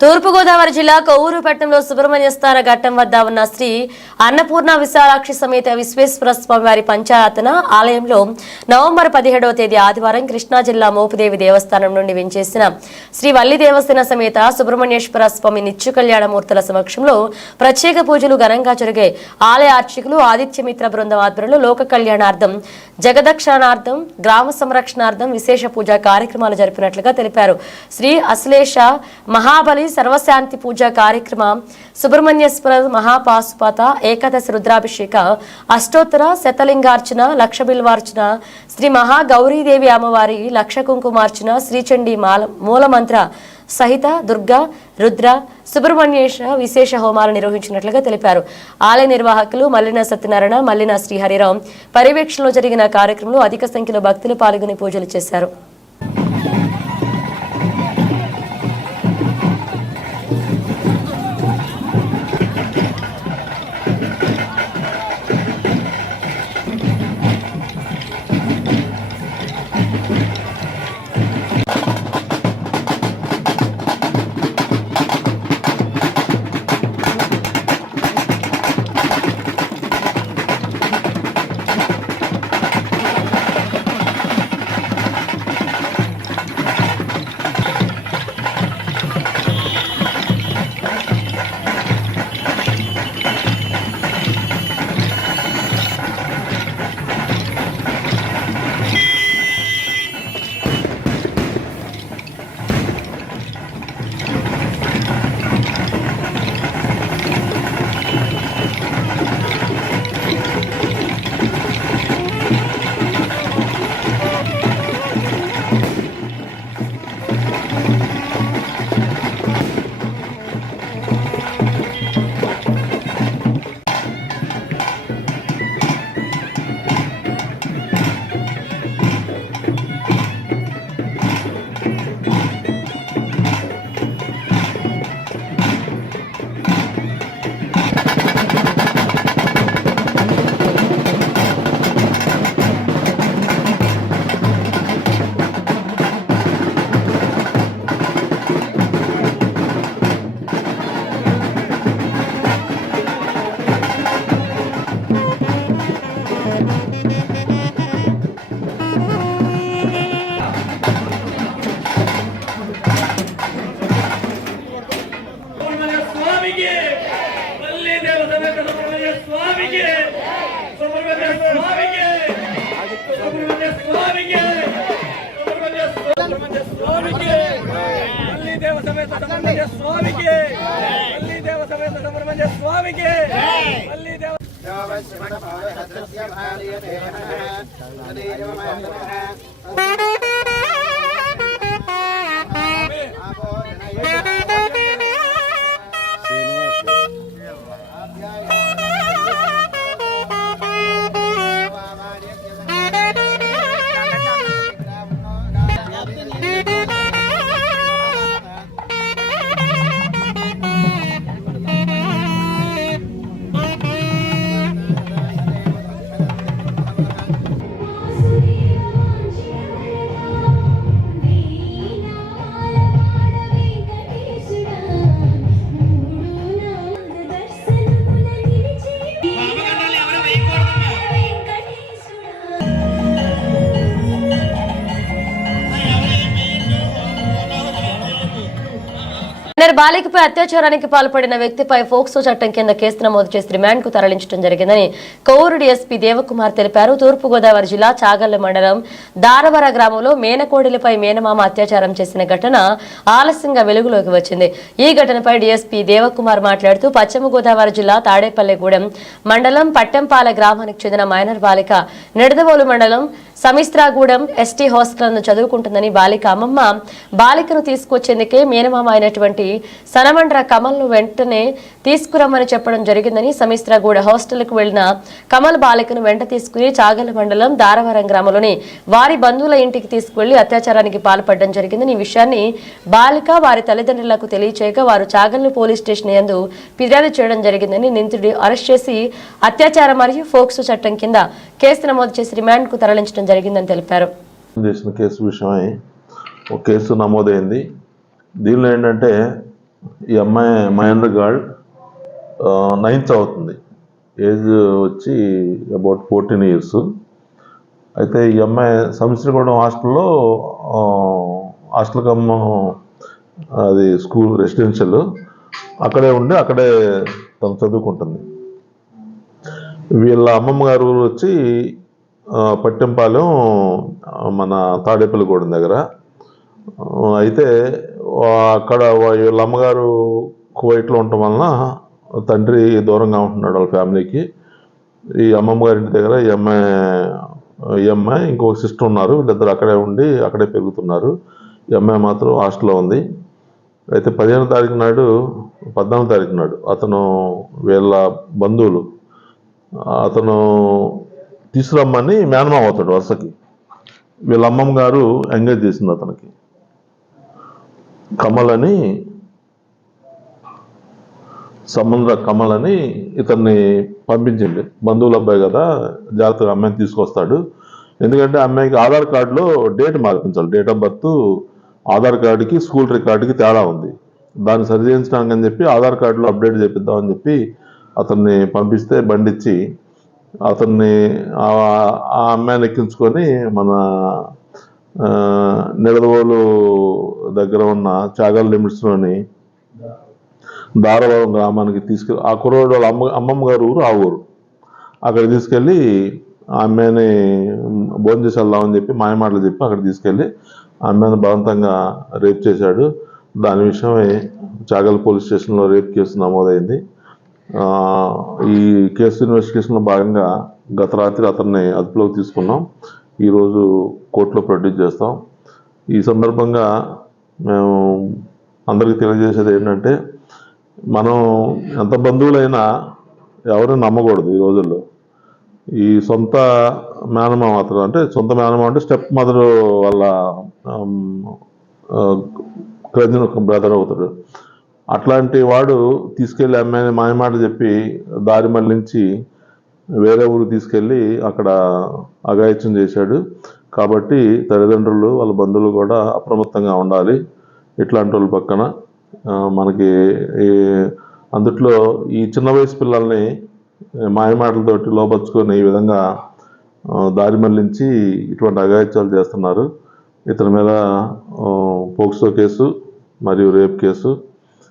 తూర్పుగోదావరి జిల్లా కొవ్వూరు పట్టణంలో సుబ్రహ్మణ్య స్థాన ఘట్టం వద్ద ఉన్న శ్రీ అన్నపూర్ణ విశాలాక్షి సమేత విశ్వేశ్వర స్వామి వారి పంచాయతన ఆలయంలో నవంబర్ 17వ తేదీ ఆదివారం కృష్ణా జిల్లా మోపుదేవి దేవస్థానం నుండి వించేసిన శ్రీ వల్లి దేవసేన సమేత సుబ్రహ్మణ్యేశ్వర స్వామి నిత్య కళ్యాణమూర్తుల సమక్షంలో ప్రత్యేక పూజలు ఘనంగా జరిగే ఆలయ అర్చకులు ఆదిత్యమిత్ర బృందం ఆధ్వర్యంలో లోక కళ్యాణార్థం జగదక్షణార్థం గ్రామ సంరక్షణార్థం విశేష పూజా కార్యక్రమాలు జరిపినట్లుగా తెలిపారు. శ్రీ అశ్లేష మహాబలి సర్వశాంతి పూజా కార్యక్రమం సుబ్రహ్మణ్యేశ్వర మహాపాశుపత ఏకాదశి రుద్రాభిషేక అష్టోత్తర శతలింగార్చన లక్ష బిల్వార్చన శ్రీ మహాగౌరీదేవి అమ్మవారి లక్ష కుంకుమార్చన శ్రీచండీ మూలమంత్ర సహిత దుర్గా రుద్ర సుబ్రహ్మణ్యేశ విశేష హోమాలు నిర్వహించినట్లుగా తెలిపారు. ఆలయ నిర్వాహకులు మల్లిన సత్యనారాయణ మల్లిన శ్రీహరిరావు పర్యవేక్షణలో జరిగిన కార్యక్రమంలో అధిక సంఖ్యలో భక్తులు పాల్గొని పూజలు చేశారు. బాలికపై అత్యాచారానికి పాల్పడిన వ్యక్తిపై ఫోక్సో చట్టం కింద కేసు నమోదు చేసి రిమాండ్ కు తరలించడం జరిగిందని కొవ్వూరు డీఎస్పీ దేవకుమార్ తెలిపారు. తూర్పుగోదావరి జిల్లా చాగళ్ల మండలం దారవర గ్రామంలో మేనకోడిలపై మేనమామ అత్యాచారం చేసిన ఘటన ఆలస్యంగా వెలుగులోకి వచ్చింది. ఈ ఘటనపై డీఎస్పీ దేవకుమార్ మాట్లాడుతూ పశ్చిమ గోదావరి జిల్లా తాడేపల్లిగూడెం మండలం పట్టెంపాల గ్రామానికి చెందిన మైనర్ బాలిక నిడదవోలు మండలం సమిస్త్రాగూడెం ఎస్టీ హాస్టల్ చదువుకుంటుందని బాలిక అమ్మమ్మ బాలికను తీసుకొచ్చేందుకే మేనమామ అయినటువంటి సనమండ్ర కమల్ను వెంటనే తీసుకురమ్మని చెప్పడం జరిగిందని సమిస్త్రాగూడ హాస్టల్కు వెళ్లిన కమల్ బాలికను వెంట తీసుకుని చాగల మండలం దారవరం గ్రామంలోని వారి బంధువుల ఇంటికి తీసుకువెళ్లి అత్యాచారానికి పాల్పడడం జరిగిందని ఈ విషయాన్ని బాలిక వారి తల్లిదండ్రులకు తెలియచేయగా వారు చాగల్లు పోలీస్ స్టేషన్ యందు ఫిర్యాదు చేయడం జరిగిందని నిందితుడిని అరెస్ట్ చేసి అత్యాచారం మరియు ఫోక్సో చట్టం కింద కేసు నమోదు చేసి రిమాండ్ కు తరలించడం జరిగిందని తెలిపారు. కేసు విషయమై ఒక కేసు నమోదైంది. దీనిలో ఏంటంటే ఈ అమ్మాయి మహేంద్ర గాడ్ 9th అవుతుంది. ఏజ్ వచ్చి అబౌట్ 14 years. అయితే ఈ అమ్మాయి సంవత్సరగూడెం హాస్టల్లో హాస్టల్ కమ్ అది స్కూల్ రెసిడెన్షియల్ అక్కడే ఉండి అక్కడే తను చదువుకుంటుంది. వీళ్ళ అమ్మమ్మ గారు ఊరు వచ్చి పట్టెంపాలెం మన తాడేపల్లిగూడెం దగ్గర. అయితే అక్కడ వీళ్ళ అమ్మగారు కువైట్లో ఉండటం వలన తండ్రి దూరంగా ఉంటున్నాడు వాళ్ళ ఫ్యామిలీకి. ఈ అమ్మమ్మ గారి ఇంటి దగ్గర ఈ అమ్మాయి ఇంకొక సిస్టర్ ఉన్నారు. వీళ్ళిద్దరు అక్కడే ఉండి అక్కడే పెరుగుతున్నారు. ఈ అమ్మాయి మాత్రం హాస్టల్లో ఉంది. అయితే 14వ తారీఖు నాడు అతను వీళ్ళ బంధువులు అతను తీసుకురమ్మని మేనమామ అవుతాడు వరుసకి. వీళ్ళ అమ్మమ్మ గారు ఎంగేజ్ చేసింది అతనికి. సముద్ర కమల్ అని ఇతన్ని పంపించింది. బంధువుల అబ్బాయి కదా, జాగ్రత్తగా అమ్మాయిని తీసుకొస్తాడు. ఎందుకంటే అమ్మాయికి ఆధార్ కార్డులో డేట్ మార్పించాలి. డేట్ ఆఫ్ బర్త్ ఆధార్ కార్డుకి స్కూల్ రికార్డుకి తేడా ఉంది. దాన్ని సరి చేయించడానికి అని చెప్పి ఆధార్ కార్డులో అప్డేట్ చేపిద్దామని చెప్పి అతన్ని పంపిస్తే బండిచ్చి అతన్ని ఆ అమ్మాయిని ఎక్కించుకొని మన నిడదవోలు దగ్గర ఉన్న చాగల్ లిమిట్స్లోని దారవరం గ్రామానికి తీసుకెళ్ళి ఆ కుర్రోడు వాళ్ళ అమ్మమ్మ గారు ఊరు ఆ ఊరు అక్కడ తీసుకెళ్ళి ఆ అమ్మాయిని భోజనం చేసి వెళ్దామని చెప్పి మాయమాటలు చెప్పి అక్కడ తీసుకెళ్ళి ఆ అమ్మాయిని బలవంతంగా రేప్ చేశాడు. దాని విషయమై చాగల్ పోలీస్ స్టేషన్లో రేప్ కేసు నమోదైంది. ఈ కేసు ఇన్వెస్టిగేషన్లో భాగంగా గత రాత్రి అతన్ని అదుపులోకి తీసుకున్నాం. ఈరోజు కోర్టులో ప్రొడ్యూస్ చేస్తాం. ఈ సందర్భంగా మేము అందరికీ తెలియజేసేది ఏంటంటే, మనం ఎంత బంధువులైనా ఎవరిని నమ్మకూడదు ఈ రోజుల్లో. ఈ సొంత మేనమామ అతను అంటే సొంత మేనమామ అంటే స్టెప్ మదర్ వాళ్ళ కజిన్ బ్రదర్ అవుతాడు. అట్లాంటి వాడు తీసుకెళ్ళి అమ్మాయిని మాయమాట చెప్పి దారి మళ్ళించి వేరే ఊరు తీసుకెళ్ళి అక్కడ అఘాయిత్యం చేశాడు. కాబట్టి తల్లిదండ్రులు వాళ్ళ బంధువులు కూడా అప్రమత్తంగా ఉండాలి ఇట్లాంటి వాళ్ళ పక్కన. మనకి అందుట్లో ఈ చిన్న వయసు పిల్లల్ని మాయమాటలతోటి లోపరుచుకొని ఈ విధంగా దారి మళ్లించి ఇటువంటి అఘాయిత్యాలు చేస్తున్నారు. ఇతని మీద పోక్సో కేసు మరియు రేప్ కేసు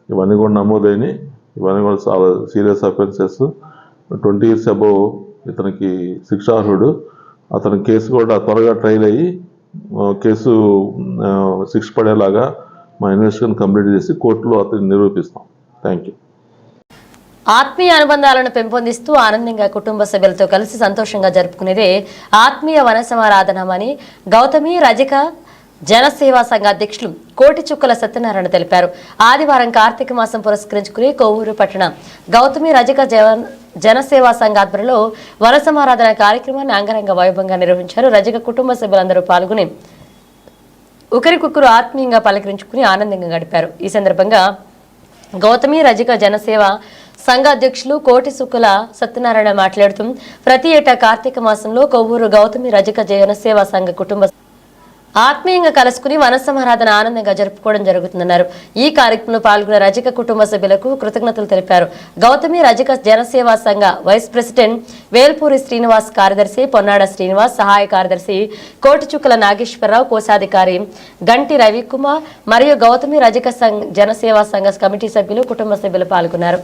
ఇవన్నీ కూడా నమోదైనవి. ఇవన్నీ కూడా చాలా సీరియస్ అఫెన్సెస్. 20 years అబోవ్ ఇతనికి శిక్షార్హుడు. అతని కేసు కూడా త్వరగా ట్రయల్ అయ్యి కేసు శిక్ష పడేలాగా మా ఇన్వెస్టిగేషన్ కంప్లీట్ చేసి కోర్టులో అతన్ని నిరూపిస్తాం. Thank you. ఆత్మీయ అనుబంధాలను పెంపొందిస్తూ ఆనందంగా కుటుంబ సభ్యులతో కలిసి సంతోషంగా జరుపుకునేదే ఆత్మీయ వన సమారాధనమని గౌతమి రజక జనసేవా సంఘ అధ్యక్షులు కోటి చుక్కల సత్యనారాయణ తెలిపారు. ఆదివారం కార్తీక మాసం పురస్కరించుకుని కొవ్వూరు పట్టణ గౌతమి రజక జనసేవా సంఘ ఆధ్వర్యంలో వన సమారాధన కార్యక్రమాన్ని అంగరంగ వైభవంగా నిర్వహించారు. రజక కుటుంబ సభ్యులందరూ పాల్గొని ఒకరికొకరు ఆత్మీయంగా పలకరించుకుని ఆనందంగా గడిపారు. ఈ సందర్భంగా గౌతమి రజక జనసేవ సంఘ అధ్యక్షులు కోటి సుక్కుల సత్యనారాయణ మాట్లాడుతూ ప్రతి ఏటా కార్తీక మాసంలో కొవ్వూరు గౌతమి రజక జనసేవ సంఘ కుటుంబ ఆత్మీయంగా కలుసుకుని వన సమారాధన ఆనందంగా జరుపుకోవడం జరుగుతుందన్నారు. ఈ కార్యక్రమంలో పాల్గొన్న రజక కుటుంబ సభ్యులకు కృతజ్ఞతలు తెలిపారు. గౌతమి రజక జనసేవా సంఘ వైస్ ప్రెసిడెంట్ వేల్పూరి శ్రీనివాస్, కార్యదర్శి పొన్నాడ శ్రీనివాస్, సహాయ కార్యదర్శి కోటిచుక్కల నాగేశ్వరరావు, కోశాధికారి గంటి రవికుమార్ మరియు గౌతమి రజక జనసేవా సంఘ కమిటీ సభ్యులు, కుటుంబ సభ్యులు పాల్గొన్నారు.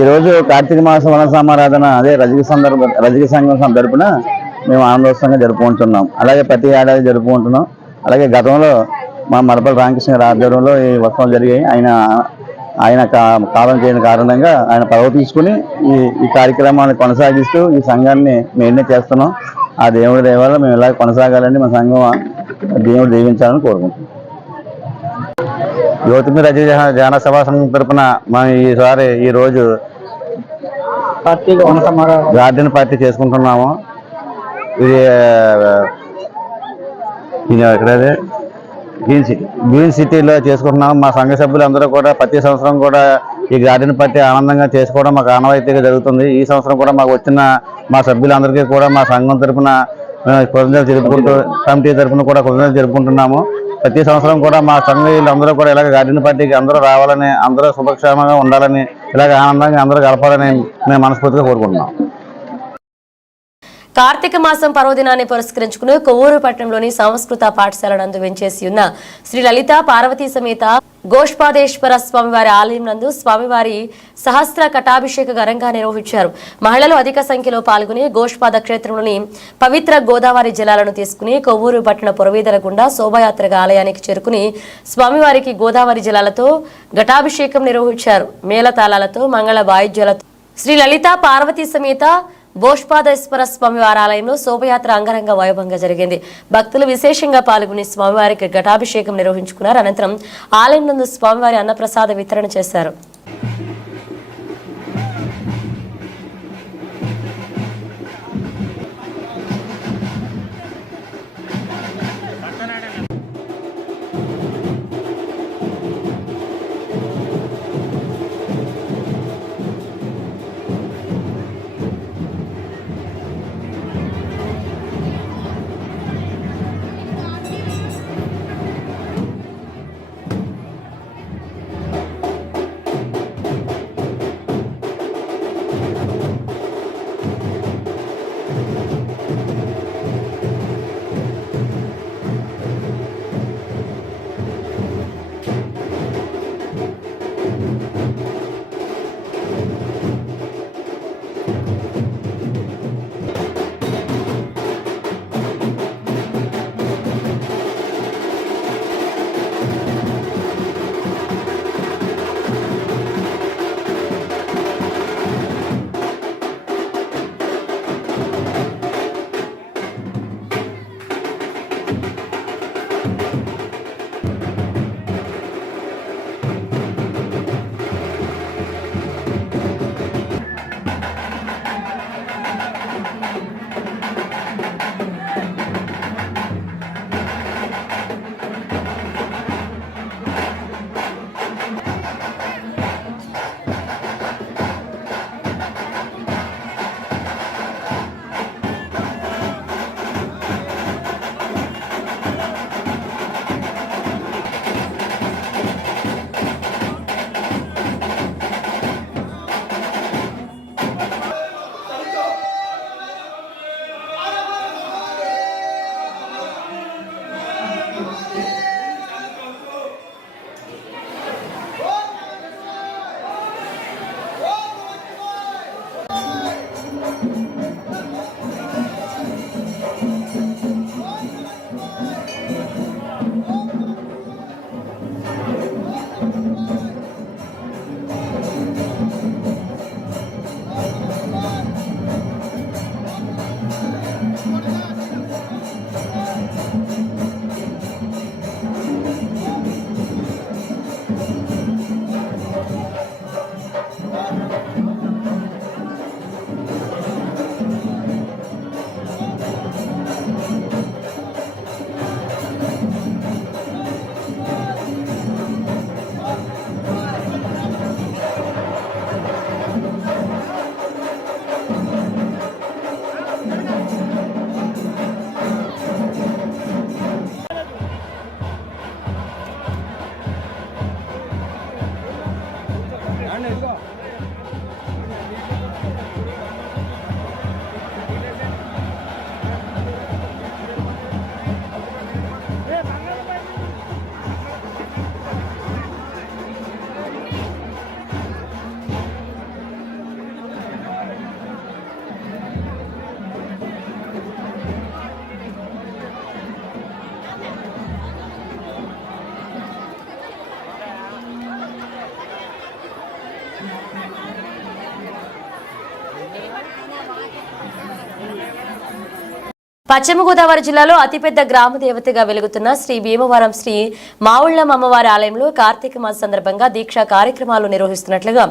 ఈరోజు కార్తీక మాసం వన సమారాధన అదే రజక సంఘం తరపున మేము ఆనందోత్సవంగా జరుపుకుంటున్నాం. అలాగే ప్రతి ఏడాది జరుపుకుంటున్నాం. అలాగే గతంలో మా మడపల్లి రామకృష్ణ గారి ఆధ్వర్యంలో ఈ ఉత్సవాలు జరిగాయి. ఆయన కాలం చేయని కారణంగా ఆయన పదవి తీసుకుని ఈ కార్యక్రమాన్ని కొనసాగిస్తూ ఈ సంఘాన్ని మెయింటైన్ చేస్తున్నాం. ఆ దేవుడి దయ వల్ల మేము ఇలా కొనసాగాలని మా సంఘం దేవుడు దీవించాలని కోరుకుంటున్నాం. యువతిమి రజీ జాన సభా సంఘం తరఫున మనం ఈరోజు గార్డెన్ పార్టీ చేసుకుంటున్నాము. ఇది ఎక్కడదే గ్రీన్ సిటీలో చేసుకుంటున్నాము. మా సంఘ సభ్యులు అందరూ కూడా ప్రతి సంవత్సరం కూడా ఈ గార్డెన్ పార్టీ ఆనందంగా చేసుకోవడం మాకు ఆనవాయితీగా జరుగుతుంది. ఈ సంవత్సరం కూడా మాకు వచ్చిన మా సభ్యులందరికీ కూడా మా సంఘం తరఫున కృతజ్ఞతలు జరుపుకుంటూ కమిటీ తరఫున కూడా కృతజ్ఞతలు జరుపుకుంటున్నాము. ప్రతి సంవత్సరం కూడా మా సంఘీయులందరూ కూడా ఇలాగ గార్డెన్ పార్టీకి అందరూ రావాలని, అందరూ శుభక్షేమంగా ఉండాలని, ఇలాగ ఆనందంగా అందరూ గడపాలని మేము మనస్ఫూర్తిగా కోరుకుంటున్నాం. కార్తీక మాసం పర్వదినాన్ని పురస్కరించుకుని కొవ్వూరు పట్టణంలోని సంస్కృత పాఠశాల నందు వెంచేసి ఉన్న శ్రీ లలిత పార్వతీ సమేత గోష్పాదేశ్వర స్వామివారి ఆలయం నందు స్వామివారి సహస్ర కటాభిషేక ఘనంగా నిర్వహించారు. మహిళలు అధిక సంఖ్యలో పాల్గొని గోష్పాద క్షేత్రంలోని పవిత్ర గోదావరి జలాలను తీసుకుని కొవ్వూరు పట్టణ పురవీధుల గుండా శోభాయాత్రగా ఆలయానికి చేరుకుని స్వామివారికి గోదావరి జలాలతో ఘటాభిషేకం నిర్వహించారు. మేళతాళాలతో మంగళ వాయిద్యాలతో శ్రీ లలిత పార్వతీ సమేత గోష్పాదేశ్వర స్వామివారి ఆలయంలో శోభయాత్ర అంగరంగ వైభవంగా జరిగింది. భక్తులు విశేషంగా పాల్గొని స్వామివారికి ఘటాభిషేకం నిర్వహించుకున్నారు. అనంతరం ఆలయం నందు స్వామివారి అన్నప్రసాద వితరణ చేశారు. పశ్చిమ గోదావరి జిల్లాలో అతిపెద్ద గ్రామ దేవతగా వెలుగుతున్న శ్రీ భీమవరం శ్రీ మావుళ్లం అమ్మవారి ఆలయంలో కార్తీక మాస సందర్భంగా దీక్షా కార్యక్రమాలు నిర్వహిస్తున్నట్లుగా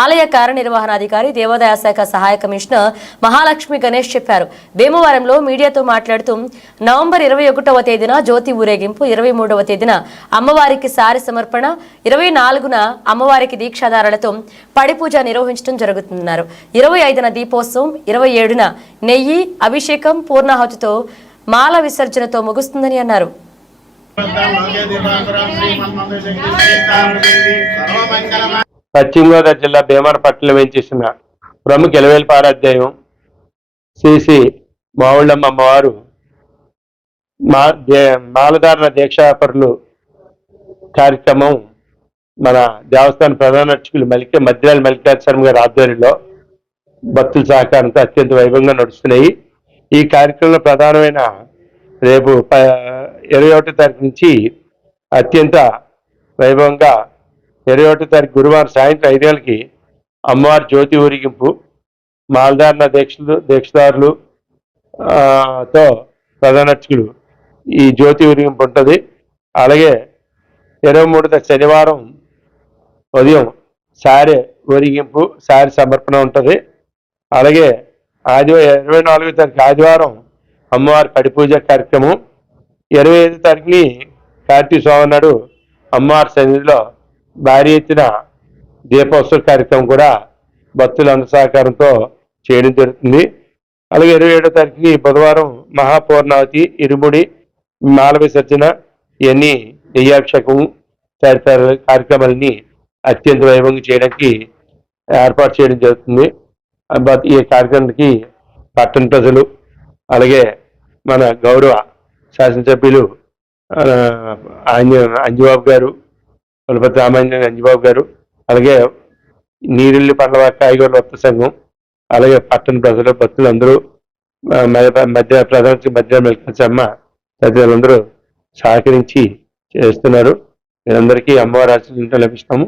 ఆలయ కార్యనిర్వహణాధికారి దేవాదాయ శాఖ సహాయ కమిషనర్ మహాలక్ష్మి గణేష్ చెప్పారు. భీమవరంలో మీడియాతో మాట్లాడుతూ నవంబర్ 21వ తేదీన జ్యోతి ఊరేగింపు, 23వ తేదీన అమ్మవారికి సారి సమర్పణ, 24న అమ్మవారికి దీక్షాధారాలతో పడి పూజ నిర్వహించడం జరుగుతుందన్నారు. 25న దీపోత్సవం, 27న నెయ్యి అభిషేకం పూర్ణాహుతితో మాల విసర్జనతో ముగుస్తుందని అన్నారు. పశ్చిమ గోదావరి జిల్లా భీమవరం వేయించేసిన ప్రముఖ ఎలవేల్పారాధ్యాయం శ్రీ మావుళ్ళమ్మ అమ్మవారు మాలధారణ దీక్షాపరులు కార్యక్రమం మన దేవస్థాన ప్రధాన అర్చకులు మద్దిరాల మల్లికార్జున గారి ఆధ్వర్యంలో భక్తుల సహకారంతో అత్యంత వైభవంగా నడుస్తున్నాయి. ఈ కార్యక్రమంలో ప్రధానమైన రేపు 21వ తారీఖు నుంచి అత్యంత వైభవంగా 21వ తారీఖు గురువారం సాయంత్రం 5 గంటలకి అమ్మవారి జ్యోతి ఊరేగింపు, మాలధారణ దీక్షదారులు తో ప్రధాన అర్చకులు ఈ జ్యోతి ఊరేగింపు ఉంటుంది. అలాగే 23వ శనివారం ఉదయం సారె ఊరేగింపు, సారె సమర్పణ ఉంటుంది. అలాగే 24వ తారీఖు ఆదివారం అమ్మవారి పడి పూజ కార్యక్రమం, 25వ తారీఖుని కార్తీక సోమవారం నాడు అమ్మవారి సన్నిధిలో భారీ ఎత్తున దీపోత్సవ కార్యక్రమం కూడా భక్తులందరి సహకారంతో చేయడం జరుగుతుంది. అలాగే 27వ తారీఖుని బుధవారం మహాపూర్ణావతి, ఇరుముడి, మాల విసర్జన, ఇవన్నీ నెయ్యాభిషేకం తదితర కార్యక్రమాలని అత్యంత వైభవంగా చేయడానికి ఏర్పాటు చేయడం జరుగుతుంది. ఈ కార్యక్రమానికి పట్టణ ప్రజలు, అలాగే మన గౌరవ శాసనసభ్యులు అంజబాబు గారు, కులపతి రామాంజనేయ అంజబాబు గారు, అలాగే నీరిల్లి పండ్ల కాయగూరల వర్త సంఘం, అలాగే పట్టణ ప్రజలు, భక్తులు అందరూ మధ్య మెల్కమ్మ తదితరులందరూ సహకరించి చేస్తున్నారు. మీరందరికీ అమ్మవారి ఆశీస్సులు లభిస్తాము.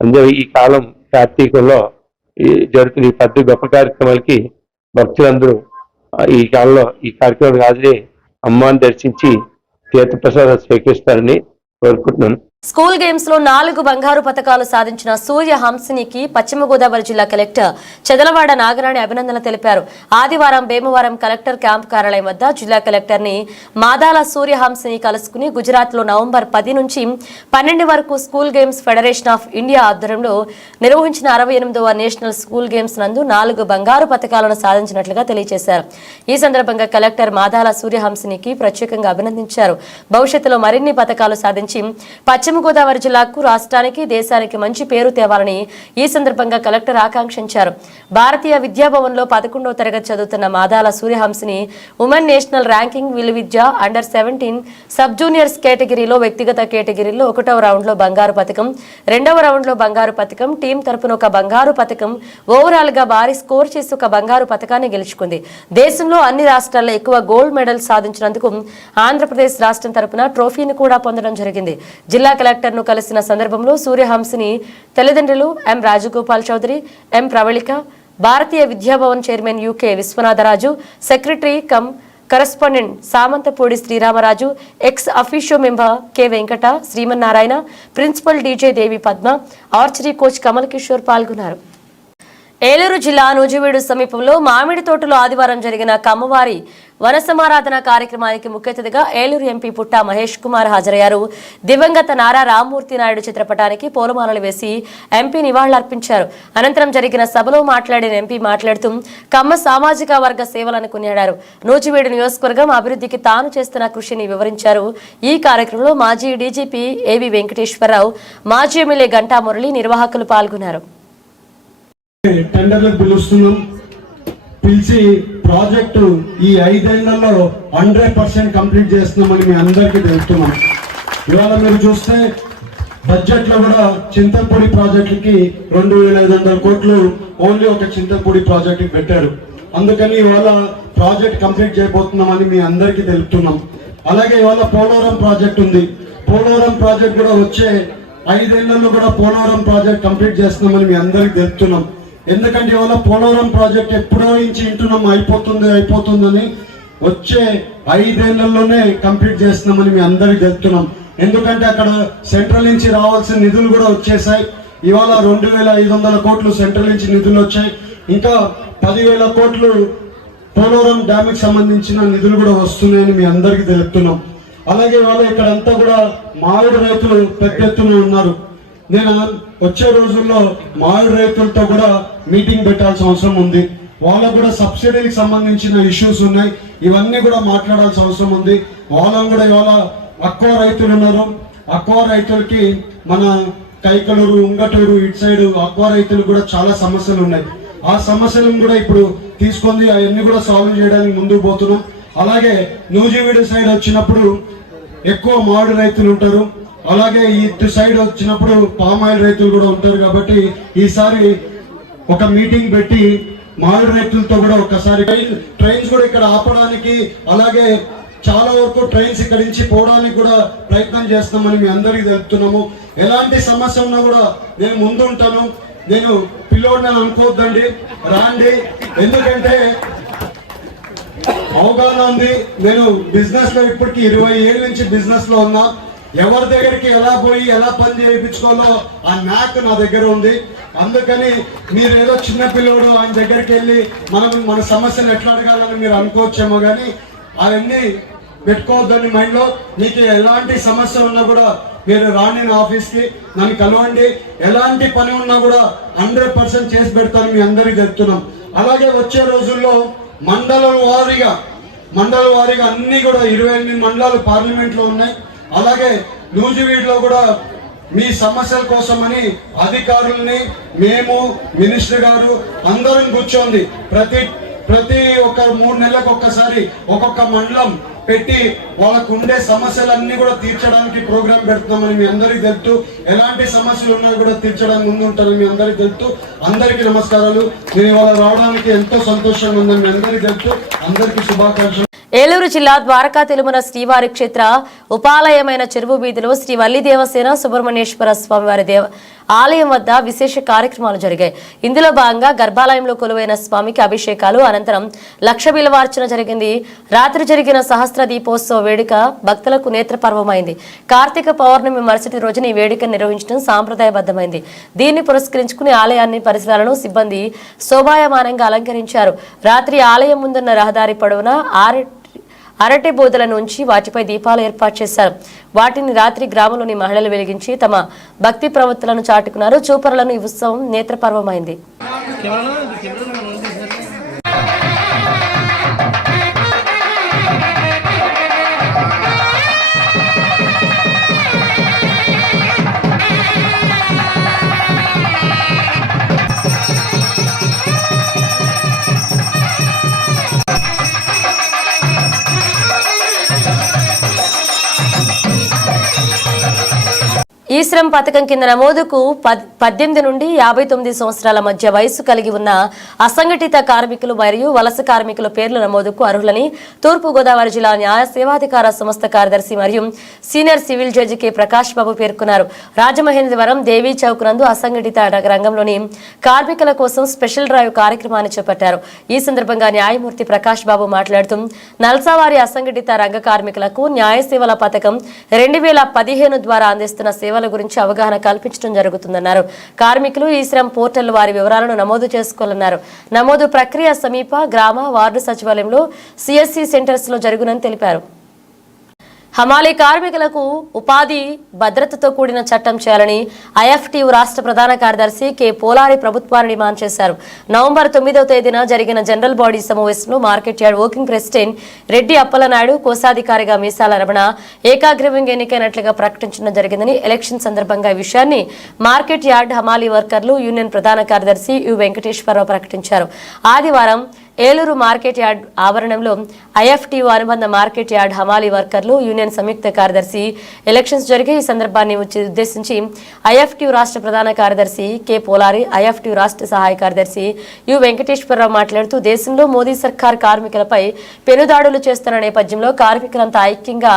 అందరూ ఈ కాలం కార్తీకంలో జరుగుతున్న ఈ పెద్ద గొప్ప కార్యక్రమాలకి భక్తులందరూ ఈ కాలంలో ఈ కార్యక్రమానికి హాజరై అమ్మవారిని దర్శించి తీర్థప్రసాదాలు స్వీకరిస్తారని కోరుకుంటున్నాను. స్కూల్ గేమ్స్ లో 4 బంగారు పతకాలు సాధించిన సూర్య హంసినికి పశ్చిమ గోదావరి జిల్లా కలెక్టర్ చెదలవాడ నాగరాణి అభినందనలు తెలిపారు. ఆదివారం భీమవరం కలెక్టర్ క్యాంప్ కార్యాలయం వద్ద జిల్లా కలెక్టర్ ని మాదాల సూర్య హంసిని కలుసుకుని గుజరాత్ లో నవంబర్ 10 నుంచి 12 వరకు school games federation of India ఆధ్వర్యంలో నిర్వహించిన 68వ నేషనల్ స్కూల్ గేమ్స్ నందు 4 బంగారు పతకాలను సాధించినట్లుగా తెలియజేశారు. ఈ సందర్భంగా కలెక్టర్ మాదాల సూర్య హంసినికి ప్రత్యేకంగా అభినందించారు. భవిష్యత్తులో మరిన్ని పతకాలు సాధించి పశ్చిమ గోదావరి జిల్లాకు, రాష్ట్రానికి, దేశానికి మంచి పేరు తేవాలని ఈ సందర్భంగా కలెక్టర్ ఆకాంక్షించారు. భారతీయ విద్యాభవన్ లో 11వ తరగతి చదువుతున్న Madala Suryahamsini women national ranking విలువిద్య అండర్ 17 సబ్ జూనియర్స్ కేటగిరీలో వ్యక్తిగత కేటగిరీలో 1వ రౌండ్ లో బంగారు పథకం, 2వ రౌండ్ లో బంగారు పథకం, టీం తరపున ఒక బంగారు పథకం, ఓవరాల్ గా భారీ స్కోర్ చేసి ఒక బంగారు పథకాన్ని గెలుచుకుంది. దేశంలో అన్ని రాష్ట్రాల్లో ఎక్కువ గోల్డ్ మెడల్ సాధించినందుకు ఆంధ్రప్రదేశ్ రాష్ట్రం తరపున ట్రోఫీని కూడా పొందడం జరిగింది. జిల్లా కలెక్టర్ ను కలిసిన సందర్భంలో సూర్యహంసిని తల్లిదండ్రులు M Rajagopal Chowdary, M Pravalika, Bharatiya Vidyabhavan chairman UK Viswanatharaju, secretary cum correspondent Samanthapudi Sriramaraju, ex officio member K Venkata, Srimannarayana, principal DJ Devi Padma, archery coach Kamal Kishore పాల్గొన్నారు. ఏలూరు జిల్లా నూజివీడు సమీపంలో మామిడి తోటలో ఆదివారం జరిగిన కమ్మవారి వనసమారాధన కార్యక్రమానికి ముఖ్య అతిథిగా ఏలూరు ఎంపీ పుట్టా మహేష్ కుమార్ హాజరయ్యారు. దివంగత నారా రామ్మూర్తి నాయుడు చిత్రపటానికి పూలమాలలు వేసి ఎంపీ నివాళులర్పించారు. అనంతరం జరిగిన సభలో మాట్లాడిన ఎంపీ మాట్లాడుతూ కమ్మ సామాజిక వర్గ సేవలను కొనియాడారు. నూజివీడు నియోజకవర్గం అభివృద్ధికి తాను చేస్తున్న కృషిని వివరించారు. ఈ కార్యక్రమంలో మాజీ డీజీపీ ఏవి వెంకటేశ్వరరావు, మాజీ ఎమ్మెల్యే గంటా మురళి, నిర్వాహకులు పాల్గొన్నారు. టెండర్లకు పిలుస్తున్నాం. పిలిచి ప్రాజెక్టు ఈ 5 ఏళ్లలో 100% కంప్లీట్ చేస్తున్నామని మీ అందరికీ తెలుపుతున్నాం. ఇవాళ మీరు చూస్తే బడ్జెట్ లో కూడా చింతలపూడి ప్రాజెక్టుకి 2500 కోట్లు ఓన్లీ ఒక చింతలపూడి ప్రాజెక్టుకి పెట్టారు. అందుకని ఇవాళ ప్రాజెక్ట్ కంప్లీట్ చేయబోతున్నామని మీ అందరికీ తెలుపుతున్నాం. అలాగే ఇవాళ పోలవరం ప్రాజెక్ట్ ఉంది. పోలవరం ప్రాజెక్ట్ కూడా వచ్చే 5 ఏళ్లలో కూడా పోలవరం ప్రాజెక్ట్ కంప్లీట్ చేస్తున్నామని మీ అందరికీ తెలుపుతున్నాం. ఎందుకంటే ఇవాళ పోలవరం ప్రాజెక్ట్ ఎప్పుడో నుంచి వింటున్నాం అయిపోతుందని. వచ్చే 5 ఏళ్లలోనే కంప్లీట్ చేస్తున్నామని మీ అందరికి తెలుపుతున్నాం. ఎందుకంటే అక్కడ సెంట్రల్ నుంచి రావాల్సిన నిధులు కూడా వచ్చేసాయి. ఇవాళ 2500 కోట్లు సెంట్రల్ నుంచి నిధులు వచ్చాయి. ఇంకా 10,000 కోట్లు పోలవరం డ్యామ్కి సంబంధించిన నిధులు కూడా వస్తున్నాయని మీ అందరికి తెలుపుతున్నాం. అలాగే ఇవాళ ఇక్కడంతా కూడా మామిడి రైతులు పెద్ద ఎత్తున ఉన్నారు. నేను వచ్చే రోజుల్లో మామిడి రైతులతో కూడా మీటింగ్ పెట్టాల్సిన అవసరం ఉంది. వాళ్ళకు కూడా సబ్సిడీకి సంబంధించిన ఇష్యూస్ ఉన్నాయి. ఇవన్నీ కూడా మాట్లాడాల్సిన అవసరం ఉంది. వాళ్ళని కూడా ఇవాళ అక్వా రైతులు ఉన్నారు. అక్వా రైతులకి మన కైకలూరు, ఉంగటూరు ఇటు సైడ్ అక్వా రైతులు కూడా చాలా సమస్యలు ఉన్నాయి. ఆ సమస్యలను కూడా ఇప్పుడు తీసుకొని అవన్నీ కూడా సాల్వ్ చేయడానికి ముందుకు పోతున్నాం. అలాగే నూజివీడు సైడ్ వచ్చినప్పుడు ఎక్కువ మామిడి రైతులు ఉంటారు. అలాగే ఇటు సైడ్ వచ్చినప్పుడు పామాయిల్ రైతులు కూడా ఉంటారు. కాబట్టి ఈసారి ఒక మీటింగ్ పెట్టి మామిడి రైతులతో కూడా ఒకసారి ట్రైన్స్ కూడా ఇక్కడ ఆపడానికి, అలాగే చాలా వరకు ట్రైన్స్ ఇక్కడి నుంచి పోవడానికి కూడా ప్రయత్నం చేస్తామని మీ అందరికీ తెలుపుతున్నాము. ఎలాంటి సమస్య ఉన్నా కూడా నేను ముందు ఉంటాను. నేను పిల్లోడిని అనుకోవద్దండి, రాండి. ఎందుకంటే అవగాహన ఉంది. నేను బిజినెస్ లో ఇప్పటికి 20 ఏళ్ళ నుంచి బిజినెస్ లో ఉన్నా. ఎవరి దగ్గరికి ఎలా పోయి ఎలా పని చేయించుకోవాలో ఆ న్యాక్ నా దగ్గర ఉంది. అందుకని మీరు ఏదో చిన్న పిల్లోడు ఆయన దగ్గరికి వెళ్ళి మన సమస్యను ఎట్లా అడగాలని మీరు అనుకోవచ్చేమో, కానీ అవన్నీ పెట్టుకోవద్దని మైండ్ లో. మీకు ఎలాంటి సమస్య ఉన్నా కూడా మీరు రాండి నా ఆఫీస్కి, నన్ను కలవండి. ఎలాంటి పని ఉన్నా కూడా 100% చేసి పెడతాను మీ అందరికీ చెప్తున్నాం. అలాగే వచ్చే రోజుల్లో మండలం వారీగా అన్ని కూడా 28 మండలాలు పార్లమెంట్ లో ఉన్నాయి. అలాగే నూజివీడులో కూడా మీ సమస్యల కోసమని అధికారుల్ని, మేము, మినిస్టర్ గారు అందరం కూర్చోండి. ప్రతి ఒక్క 3 నెలలకు ఒక్కసారి ఒక్కొక్క మండలం పెట్టి వాళ్ళకు ఉండే సమస్యలన్నీ కూడా తీర్చడానికి ప్రోగ్రాం పెడుతున్నామని మీ అందరికీ తెలుపుతూ, ఎలాంటి సమస్యలు ఉన్నా కూడా తీర్చడానికి ముందు ఉంటారని మీ అందరికీ తెలుపుతూ, అందరికీ నమస్కారాలు. నేను ఇవాళ రావడానికి ఎంతో సంతోషంగా ఉందని మీ అందరికీ తెలుపుతూ అందరికీ శుభాకాంక్షలు. ఏలూరు జిల్లా ద్వారకా తిరుమల శ్రీవారి క్షేత్ర ఉపాలయమైన చెరువు వీధిలో శ్రీ వల్లి దేవసేన సుబ్రహ్మణ్యేశ్వర స్వామివారి ఆలయం వద్ద విశేష కార్యక్రమాలు జరిగాయి. ఇందులో భాగంగా గర్భాలయంలో కొలువైన స్వామికి అభిషేకాలు, అనంతరం లక్ష బిల్వార్చన జరిగింది. రాత్రి జరిగిన సహస్ర దీపోత్సవ వేడుక భక్తులకు నేత్రపర్వమైంది. కార్తీక పౌర్ణమి మరుసటి రోజున ఈ వేడుక నిర్వహించడం సాంప్రదాయబద్ధమైంది. దీన్ని పురస్కరించుకుని ఆలయాన్ని పరిసరాలను సిబ్బంది శోభాయమానంగా అలంకరించారు. రాత్రి ఆలయం ముందున్న రహదారి పొడవునా అరటి బోదల నుంచి వాటిపై దీపాలు ఏర్పాటు చేశారు. వాటిని రాత్రి గ్రామంలోని మహిళలు వెలిగించి తమ భక్తి ప్రవృత్తులను చాటుకున్నారు. చూపరులను ఈ ఉత్సవం నేత్రపర్వమైంది. ఈ శ్రమ్ పథకం కింద నమోదుకు 18 నుండి 59 సంవత్సరాల మధ్య వయసు కలిగి ఉన్న అసంఘటిత కార్మికులు మరియు వలస కార్మికుల పేర్ల నమోదుకు అర్హులని తూర్పుగోదావరి జిల్లా న్యాయ సేవాధికార సంస్థ కార్యదర్శి మరియు senior civil judge K Prakash Babu పేర్కొన్నారు. రాజమహేంద్రవరం దేవీ చౌక్ నందు అసంఘటిత రంగంలోని కార్మికుల కోసం స్పెషల్ డ్రైవ్ కార్యక్రమాన్ని చేపట్టారు. ఈ సందర్భంగా న్యాయమూర్తి ప్రకాష్ బాబు మాట్లాడుతూ నల్సావారి అసంఘటిత రంగ కార్మికులకు న్యాయ సేవల పథకం 2015 ద్వారా అందిస్తున్న సేవల గురించి అవగాహన కల్పించడం జరుగుతుందన్నారు. కార్మికులు ఈ శ్రమ్ పోర్టల్ వారి వివరాలను నమోదు చేసుకోవాలన్నారు. నమోదు ప్రక్రియ సమీప గ్రామ వార్డు సచివాలయంలో సిఎస్సి సెంటర్స్ లో జరుగునని తెలిపారు. హమాలీ కార్మికులకు ఉపాధి భద్రతతో కూడిన చట్టం చేయాలని ఐఎఫ్టియు రాష్ట్ర ప్రధాన కార్యదర్శి కె పోలారి ప్రభుత్వాన్ని డిమాండ్ చేశారు. నవంబర్ 9వ తేదీన జరిగిన జనరల్ బాడీ సమావేశంలో market yard working president Reddy Appalanaidu, కోశాధికారిగా మీసాల రమణ ఏకాగ్రీవంగా ఎన్నికైనట్లుగా ప్రకటించడం జరిగిందని, ఎలక్షన్ సందర్భంగా ఈ విషయాన్ని మార్కెట్ యార్డ్ హమాలీ వర్కర్లు యూనియన్ ప్రధాన కార్యదర్శి యు వెంకటేశ్వరరావు ప్రకటించారు. ఆదివారం ఏలూరు మార్కెట్ యార్డ్ ఆవరణంలో ఐఎఫ్టియు అనుబంధ మార్కెట్ యార్డ్ హమాలీ వర్కర్లు యూనియన్ సంయుక్త కార్యదర్శి ఎలక్షన్స్ జరిగే ఈ సందర్భాన్ని ఉద్దేశించి ఐఎఫ్టియు రాష్ట్ర ప్రధాన కార్యదర్శి కె పోలారి, ఐఎఫ్టియు రాష్ట్ర సహాయ కార్యదర్శి యు వెంకటేశ్వరరావు మాట్లాడుతూ దేశంలో మోదీ సర్కార్ కార్మికులపై పెనుదాడులు చేస్తున్న నేపథ్యంలో కార్మికులంతా ఐక్యంగా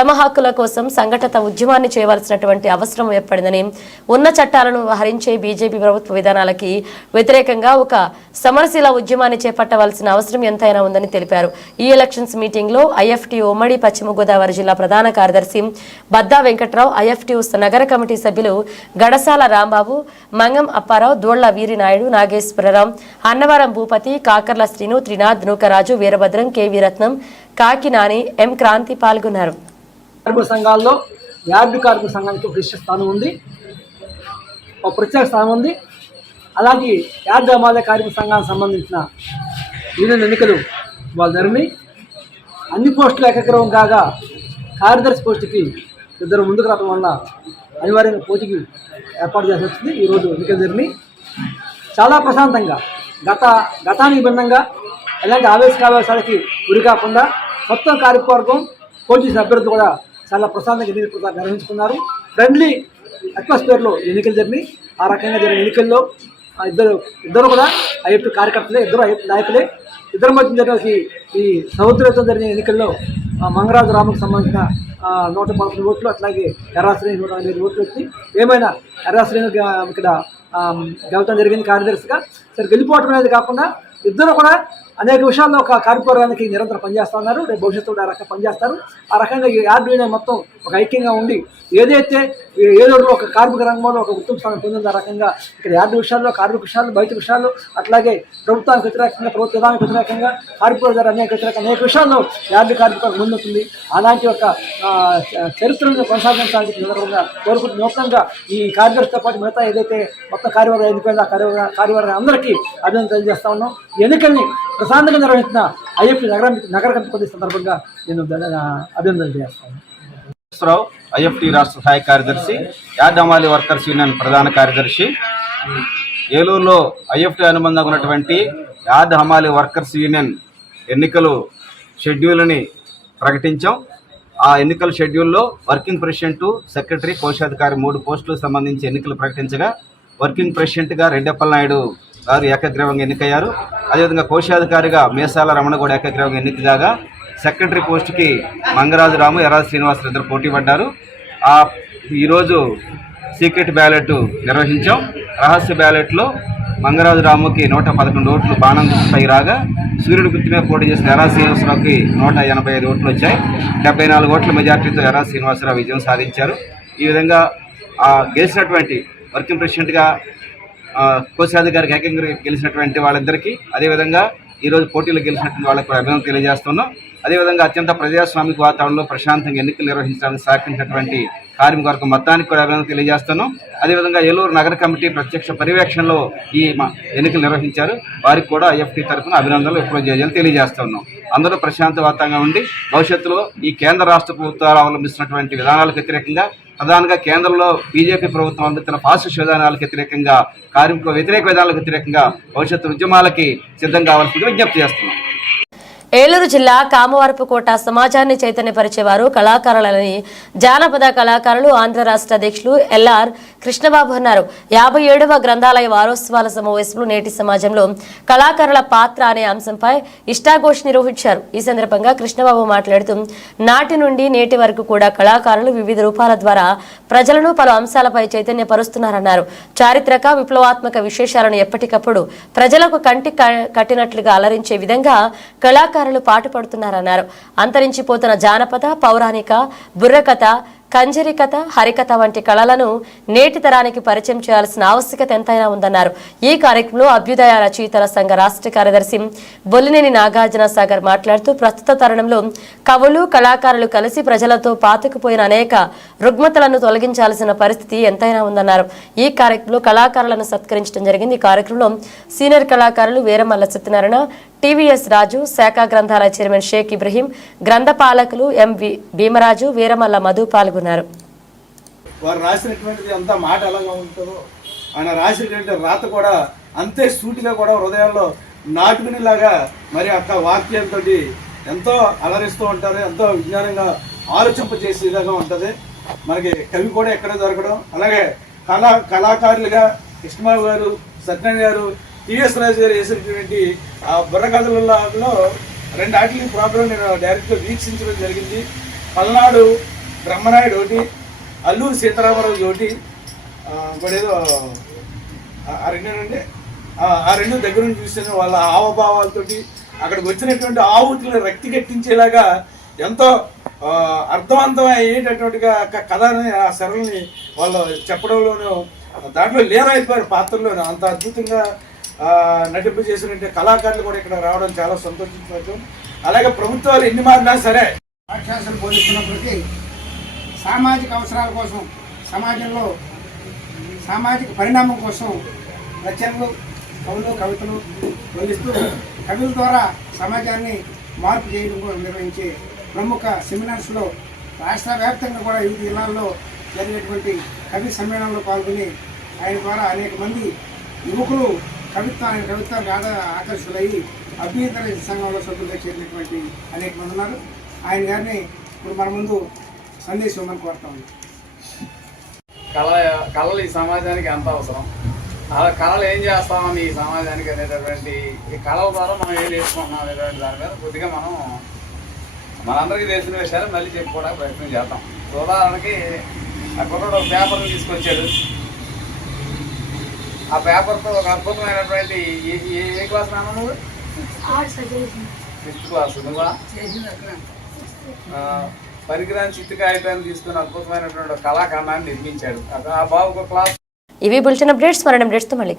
తమ హక్కుల కోసం సంఘటిత ఉద్యమాన్ని చేయవలసినటువంటి అవసరం ఏర్పడిందని, ఉన్న చట్టాలను హరించే బీజేపీ ప్రభుత్వ విధానాలకి వ్యతిరేకంగా ఒక సమరశీల ఉద్యమాన్ని చేపట్ట తీసుకురావాల్సిన అవసరం ఎంతైనా ఉందని తెలిపారు. ఈ ఎలక్షన్స్ మీటింగ్ లో ఐఎఫ్టీ ఉమ్మడి పశ్చిమ గోదావరి జిల్లా ప్రధాన కార్యదర్శి బద్దా వెంకట్రావు, ఐఎఫ్టీ నగర కమిటీ సభ్యులు గడసాల రాంబాబు, మంగం అప్పారావు, దోళ్ల వీరినాయుడు, నాగేశ్వరరావు, అన్నవరం భూపతి, కాకర్ల శ్రీను, త్రినాథ్, నూకరాజు, వీరభద్రం, కెవి రత్నం, కాకినాని, ఎం క్రాంతి పాల్గొన్నారు. కార్మిక సంఘాల్లో యార్డు కార్మిక సంఘానికి ఒక విశిష్ట స్థానం ఉంది, ఒక ప్రత్యేక స్థానం ఉంది. అలాంటి యార్డు హమాలీ కార్మిక సంఘానికి సంబంధించిన యూనియన్ ఎన్నికలు వాళ్ళు జరిగినాయి. అన్ని పోస్టులు ఏకగ్రహం కాగా కార్యదర్శి పోస్టుకి ఇద్దరు ముందుకు రావడం వల్ల అనివార్యంగా పోటీకి ఏర్పాటు చేసి వచ్చింది. ఈరోజు ఎన్నికలు జరిగినాయి. చాలా ప్రశాంతంగా గతానికి భిన్నంగా ఎలాంటి ఆవేశాలకి గురి కాకుండా మొత్తం కార్యవర్గం పోటీ చేసిన అభ్యర్థులు కూడా చాలా ప్రశాంతంగా ఎన్నికలు నిర్వహించుకున్నారు. ఫ్రెండ్లీ అట్మాస్ఫియర్లో ఎన్నికలు జరిగినాయి. ఆ రకంగా జరిగిన ఎన్నికల్లో ఇద్దరు కూడా ఐఎఫ్టీ కార్యకర్తలే, ఇద్దరు ఐఎఫ్టీ నాయకులే. ఇద్దరి మధ్య జరిగిన ఈ సహోదరులతో జరిగిన ఎన్నికల్లో మంగరాజు రాముకు సంబంధించిన 111 ఓట్లు, అట్లాగే ఎర్రాశ్రేణి 108 ఓట్లు వచ్చి ఏమైనా ఎర్రాశ్రేణి ఇక్కడ గెలవడం జరిగింది కార్యదర్శిగా. సరే, గెలిపోవటం అనేది కాకుండా ఇద్దరు కూడా అనేక విషయాల్లో ఒక కార్యవర్గానికి నిరంతరం పనిచేస్తూ ఉన్నారు. రేపు భవిష్యత్తులో ఆ రకంగా పనిచేస్తారు. ఆ రకంగా ఈ యార్డు యూనియన్ మొత్తం ఒక ఐక్యంగా ఉండి ఏదైతే ఏదో ఒక కార్మిక రంగంలో ఒక ఉత్తమ స్థానం పొందిందో ఆ రకంగా ఇక్కడ యార్డు విషయాల్లో, కార్మిక విషయాలు, బయట విషయాలు, అట్లాగే ప్రభుత్వానికి వ్యతిరేకంగా, ప్రభుత్వ విధానానికి వ్యతిరేకంగా, కార్మికుల అనేక విషయాల్లో యార్డు కార్మికులకు ముందుంటుంది. అలాంటి ఒక చరిత్రను కొనసాగించడానికి కోరుకుంటూ నూతనంగా ఈ కార్యదర్శితో పాటు మిగతా ఏదైతే మొత్తం కార్యవర్గం ఎన్నికైందో ఆ కార్యవర్గం అందరికీ అభినందన తెలియజేస్తా ఉన్నాం. ఎన్నికల్ని ప్రశాంతంగా నిర్వహించిన ఐఎఫ్టీ నగర కమిటీ సందర్భంగా నేను అభినందనలు చేస్తాను. ఐఎఫ్టీ రాష్ట్ర సహాయ కార్యదర్శి, యార్డ్ హమాలీ వర్కర్స్ యూనియన్ ప్రధాన కార్యదర్శి. ఏలూరులో ఐఎఫ్టీ అనుబంధంగా ఉన్నటువంటి యార్డ్ హమాలీ వర్కర్స్ యూనియన్ ఎన్నికలు షెడ్యూల్ని ప్రకటించాం. ఆ ఎన్నికల షెడ్యూల్లో వర్కింగ్ ప్రెసిడెంట్, సెక్రటరీ, కోశాధికారి 3 పోస్టులకు సంబంధించి ఎన్నికలు ప్రకటించగా వర్కింగ్ ప్రెసిడెంట్గా రెడ్డప్పల నాయుడు గారు ఏకగ్రీవంగా ఎన్నికయ్యారు. అదేవిధంగా కోశాధికారిగా మేసాల రమణ కూడా ఏకగ్రీవంగా ఎన్నిక కాగా సెక్రటరీ పోస్టుకి మంగరాజు రాము, ఎర్రాజు శ్రీనివాసులు ఇద్దరు పోటీ పడ్డారు. ఈరోజు సీక్రెట్ బ్యాలెట్ నిర్వహించాం. రహస్య బ్యాలెట్లో మంగరాజు రాముకి 111 ఓట్లు బాణం పై రాగా సూర్యుడు గుర్తు మీద పోటీ చేసిన ఎర్రాజు శ్రీనివాసరావుకి 185 ఓట్లు వచ్చాయి. 74 ఓట్ల మెజార్టీతో ఎర్రాజు శ్రీనివాసరావు విజయం సాధించారు. ఈ విధంగా గెలిచినటువంటి వర్కింగ్ ప్రెసిడెంట్గా, కోశాధికారికి ఏకంగా గెలిచినటువంటి వాళ్ళిద్దరికీ, అదేవిధంగా ఈరోజు పోటీలో గెలిచినటువంటి వాళ్ళకి కూడా అభినందన తెలియజేస్తున్నాం. అదేవిధంగా అత్యంత ప్రజాస్వామిక వాతావరణంలో ప్రశాంతంగా ఎన్నికలు నిర్వహించడానికి సహకరించినటువంటి కార్మిక వర్గం మొత్తానికి కూడా అభినందన తెలియజేస్తున్నాం. అదేవిధంగా ఏలూరు నగర కమిటీ ప్రత్యక్ష పర్యవేక్షణలో ఈ ఎన్నికలు నిర్వహించారు. వారికి కూడా ఐఎఫ్టీ తరఫున అభినందనలు ఎప్పుడో తెలియజేస్తున్నాం. అందరూ ప్రశాంత వాతావరణంగా ఉండి భవిష్యత్తులో ఈ కేంద్ర రాష్ట్ర ప్రభుత్వాలు అవలంబిస్తున్నటువంటి విధానాలకు వ్యతిరేకంగా, ప్రధానంగా కేంద్రంలో బీజేపీ ప్రభుత్వం అందిస్తున్న ఫాసిస్ట్ విధానాలకు వ్యతిరేకంగా, కార్మిక వ్యతిరేక విధానాలకు వ్యతిరేకంగా భవిష్యత్తు ఉద్యమాలకి సిద్ధం కావాల్సింది విజ్ఞప్తి చేస్తున్నాం. ఏలూరు జిల్లా కామవరపుకోట సమాజాన్ని చైతన్యపరిచేవారు కళాకారులని జానపద కళాకారులు ఆంధ్ర రాష్ట్ర అధ్యక్షులు ఎల్ఆర్ కృష్ణబాబు అన్నారు. 57వ గ్రంథాలయ వారోత్సవాల సమావేశంలో నేటి సమాజంలో కళాకారుల పాత్ర అనే అంశంపై ఇష్టాఘోష్ నిర్వహించారు. ఈ సందర్భంగా కృష్ణబాబు మాట్లాడుతూ నాటి నుండి నేటి వరకు కూడా కళాకారులు వివిధ రూపాల ద్వారా ప్రజలను పలు అంశాలపై చైతన్యపరుస్తున్నారన్నారు. చారిత్రక, విప్లవాత్మక విశేషాలను ఎప్పటికప్పుడు ప్రజలకు కంటి కట్టినట్లుగా అలరించే విధంగా కళాకారులు పాటుపడుతున్నారన్నారు. అంతరించిపోతున్న జానపద, పౌరాణిక, బుర్రకథ, కంజరికథ, హరికథ వంటి కళలను నేటి తరానికి పరిచయం చేయాల్సిన ఆవశ్యకత ఎంతైనా ఉందన్నారు. ఈ కార్యక్రమంలో అభ్యుదయ రచయితల సంఘ రాష్ట్ర కార్యదర్శి బొల్లినేని నాగార్జున సాగర్ మాట్లాడుతూ ప్రస్తుత తరుణంలో కవులు, కళాకారులు కలిసి ప్రజలతో పాతుకుపోయిన అనేక రుగ్మతలను తొలగించాల్సిన పరిస్థితి ఎంతైనా ఉందన్నారు. ఈ కార్యక్రమంలో కళాకారులను సత్కరించడం జరిగింది. ఈ కార్యక్రమంలో సీనియర్ కళాకారులు వీరమల్ల సత్యనారాయణ, టీవీఎస్ రాజు, శాఖ గ్రంథాలయ చైర్మన్ షేక్ ఇబ్రహీం, గ్రంథపాలకులు ఎం భీమరాజు, వీరమల్ల మధు పాల్గొన్నారు. వారు రాసినటువంటిది అంతా మాట ఎలాగా ఉంటుందో ఆయన రాసినటువంటి రాత కూడా అంతే సూటిగా కూడా హృదయాల్లో నాటుకునేలాగా మరి అక్క వాక్యంతో ఎంతో అలరిస్తూ ఉంటారు. ఎంతో విజ్ఞానంగా ఆలోచింపజేసే విధంగా ఉంటుంది. మనకి కవి కూడా ఎక్కడ దొరకడం, అలాగే కళాకారులుగా కృష్ణబాబు గారు, సత్యనారాయణ గారు, టీఎస్ రాజు గారు వేసినటువంటి ఆ బుర్రకథలలో 2 ఆటలు ప్రోగ్రాం నేను డైరెక్ట్గా వీక్షించడం జరిగింది. పల్నాడు బ్రహ్మనాయుడు ఒకటి, అల్లూరు సీతారామరాజు ఒకటి, ఇంకోటి ఏదో 2 అండి ఆ రెండు దగ్గర నుంచి చూస్తేనే వాళ్ళ హావభావాలతోటి అక్కడికి వచ్చినటువంటి ఆహుతులు రక్తి కట్టించేలాగా ఎంతో అర్థవంతం అయ్యేటటువంటిగా కథని ఆ సరళని వాళ్ళు చెప్పడంలోనూ దాంట్లో లేరైపోయారు పాత్రలోనూ. అంత అద్భుతంగా నటింపు చేసినటువంటి కళాకారులు కూడా ఇక్కడ రావడం చాలా సంతోషించవచ్చు. అలాగే ప్రభుత్వాలు ఎన్ని మారినా సరే రాక్షసులు బోధిస్తున్నప్పటికీ సామాజిక అవసరాల కోసం, సమాజంలో సామాజిక పరిణామం కోసం రచనలు, కవులు, కవితలు బోధిస్తూ కవుల ద్వారా సమాజాన్ని మార్పు చేయడం కోసం నిర్వహించే ప్రముఖ సెమినార్స్లో రాష్ట్ర వ్యాప్తంగా కూడా వివిధ జిల్లాల్లో జరిగేటువంటి కవి సమ్మేళనంలో పాల్గొని ఆయన ద్వారా అనేక మంది యువకులు కవిత్వానికి ఆకర్షితులయ్యి అభ్యుదయ సంఘంలో సభ్యులుగా చేరినటువంటి అనేక మంది ఉన్నారు. ఆయన గారిని ఇప్పుడు మన ముందు సందేశం ఇవ్వమని కోరుతా ఉంది. కళలు ఈ సమాజానికి ఎంత అవసరం, కళలు ఏం చేస్తామని ఈ సమాజానికి అనేటటువంటి ఈ కళల ద్వారా మనం ఏం చేసుకుంటున్నాం అనేటువంటి దాని మీద కొద్దిగా మనం మనందరికీ తెలిసిన విషయాలు మళ్ళీ చెప్పుకోవడానికి ప్రయత్నం చేద్దాం. ఉదాహరణకి ఆ కుర్రాడు ఒక పేపర్ని తీసుకొచ్చాడు. ఆ పేపర్తో ఒక అద్భుతమైనటువంటి ఏ క్లాస్ నాన్న నువ్వు? 6th class. నువ్వా? పరికరాన్ని చిత్తు కాగితాన్ని తీసుకుని అద్భుతమైనటువంటి కళాఖండాన్ని నిర్మించాడు. ఆ బాబు ఒక క్లాస్. ఇవి బులెటిన్ అప్డేట్స్. మరణ అప్డేట్స్తో మళ్ళీ